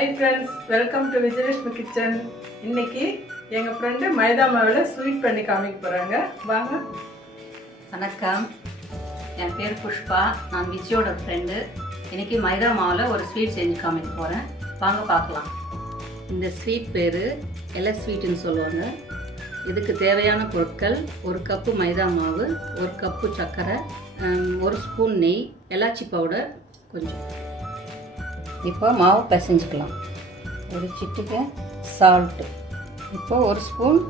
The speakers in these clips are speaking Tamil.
Hi friends, welcome to Vijayalakshmi Kitchen. இன்னைக்கு எங்க ஃப்ரெண்ட் மைதா மாவுல ஸ்வீட் பண்ணி காமிக்க போறாங்க. வாங்க. வணக்கம். என் பேர் புஷ்பா. நான் விஜயோட ஃப்ரெண்ட். இன்னைக்கு மைதா மாவுல ஒரு ஸ்வீட் செஞ்சு காமிக்க போறேன். வாங்க பார்க்கலாம். இந்த ஸ்வீட் பேரு எலை ஸ்வீட்னு சொல்லுவாங்க. இதுக்கு தேவையான பொருட்கள் ஒரு கப்பு மைதா மாவு, ஒரு கப்பு சர்க்கரை, ஒரு ஸ்பூன் நெய், எலாச்சி பவுடர் கொஞ்சம். இப்போ மாவு பிசைஞ்சிக்கலாம். ஒரு சிட்டிகை சால்ட்டு. இப்போ ஒரு ஸ்பூன்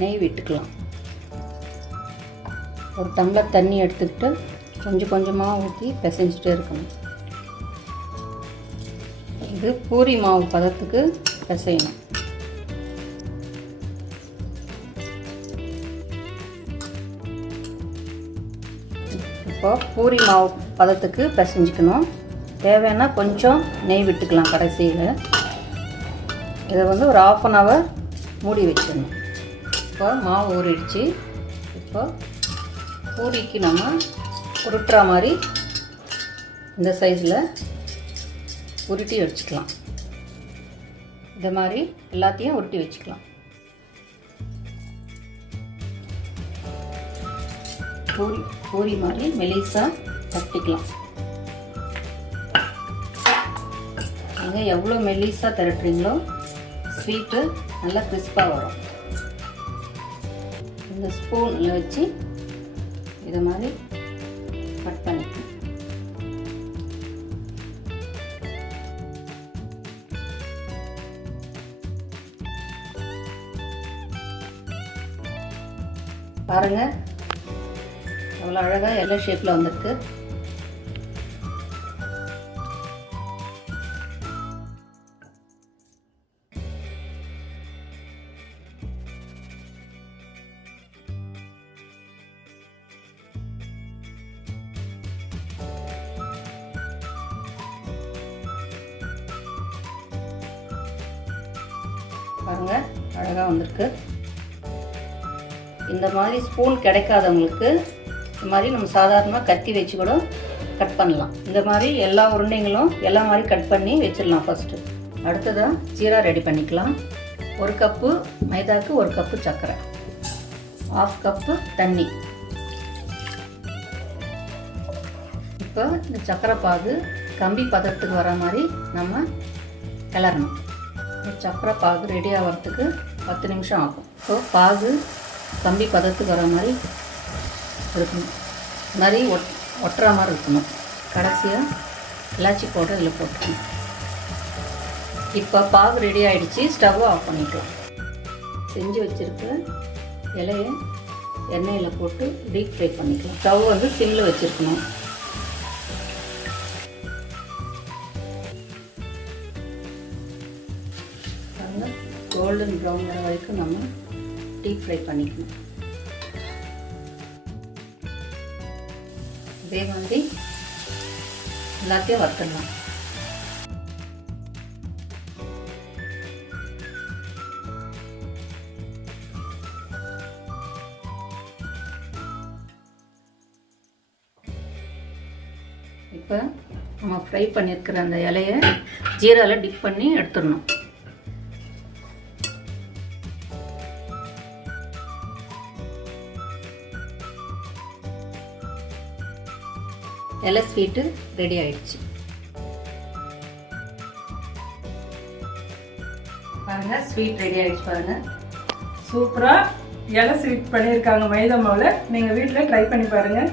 நெய் விட்டுக்கலாம். ஒரு டம்ளர் தண்ணி எடுத்துக்கிட்டு கொஞ்சம் கொஞ்சமாக ஊற்றி பிசைஞ்சிட்டே இருக்கணும். இது பூரி மாவு பதத்துக்கு பிசையணும். இப்போ பூரி மாவு பதத்துக்கு பிசைஞ்சிக்கணும். தேவைன்னா கொஞ்சம் நெய் விட்டுக்கலாம் கடைசியில். இதை ஒரு 1/2 hour மூடி வச்சிடணும். இப்போ மாவு ஊறிடுச்சு. இப்போ பூரிக்கு நம்ம உருட்டுற மாதிரி இந்த சைஸில் உருட்டி வச்சுக்கலாம். இந்த மாதிரி எல்லாத்தையும் உருட்டி வச்சுக்கலாம். பூரி மாதிரி மெலிசாக தட்டிக்கலாம். நீங்கள் எவ்வளோ மெல்லிஸாக திரட்டுறீங்களோ ஸ்வீட்டு நல்லா கிறிஸ்பாக வரும். இந்த ஸ்பூனில் வச்சு இதை மாதிரி கட் பண்ணிக்கணும். பாருங்கள் எவ்வளோ அழகாக எல்லா ஷேப்பில் வந்திருக்கு. பாருங்க அழகாக வந்திருக்கு. இந்த மாதிரி ஸ்பூன் கிடைக்காதவங்களுக்கு இந்த மாதிரி நம்ம சாதாரணமாக கத்தி வச்சு கூட கட் பண்ணலாம். இந்த மாதிரி எல்லா உருண்டைங்களும் எல்லா மாதிரி கட் பண்ணி வச்சிடலாம் ஃபஸ்ட்டு. அடுத்ததாக ஜீரா ரெடி பண்ணிக்கலாம். 1 கப்பு மைதாவுக்கு 1 கப்பு சர்க்கரை, 1/2 கப்பு தண்ணி. இப்போ இந்த சர்க்கரை பாகு கம்பி பதத்துக்கு வர மாதிரி நம்ம கிளறணும். சர்க்கரை பாகு ரெடி ஆகிறதுக்கு 10 நிமிஷம் ஆகும். ஸோ பாகு கம்பி பதத்துக்கு வர மாதிரி இருக்கணும். இந்த மாதிரி ஒட்டுற மாதிரி இருக்கணும். கடைசியாக எலாச்சி பவுடர் இதில் போட்டுக்கணும். இப்போ பாகு ரெடி ஆகிடுச்சு. ஸ்டவ்வை ஆஃப் பண்ணிக்கலாம். செஞ்சு வச்சுருக்க இலையை எண்ணெயில் போட்டு டீப் ஃப்ரை பண்ணிக்கலாம். ஸ்டவ் சிம்மில் வச்சுருக்கணும். கோல்டன் ப்ரௌன் வர வரைக்கும் நம்ம டீப் ஃப்ரை பண்ணிக்கணும். இதே மாதிரி எல்லாத்தையும் வறுத்துடலாம். இப்போ நம்ம ஃப்ரை பண்ணியிருக்கிற அந்த இலையை ஜீராவில் டிப் பண்ணி எடுத்துடணும். இலை ஸ்வீட்டு ரெடி ஆயிடுச்சு. பாருங்க ஸ்வீட் ரெடி ஆயிடுச்சு. பாருங்க சூப்பராக இலை ஸ்வீட் பண்ணியிருக்காங்க மைதா மாவில். நீங்கள் வீட்டில் ட்ரை பண்ணி பாருங்கள்.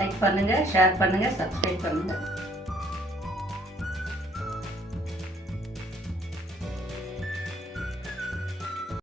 லைக் பண்ணுங்கள், ஷேர் பண்ணுங்கள், சப்ஸ்கிரைப் பண்ணுங்கள்.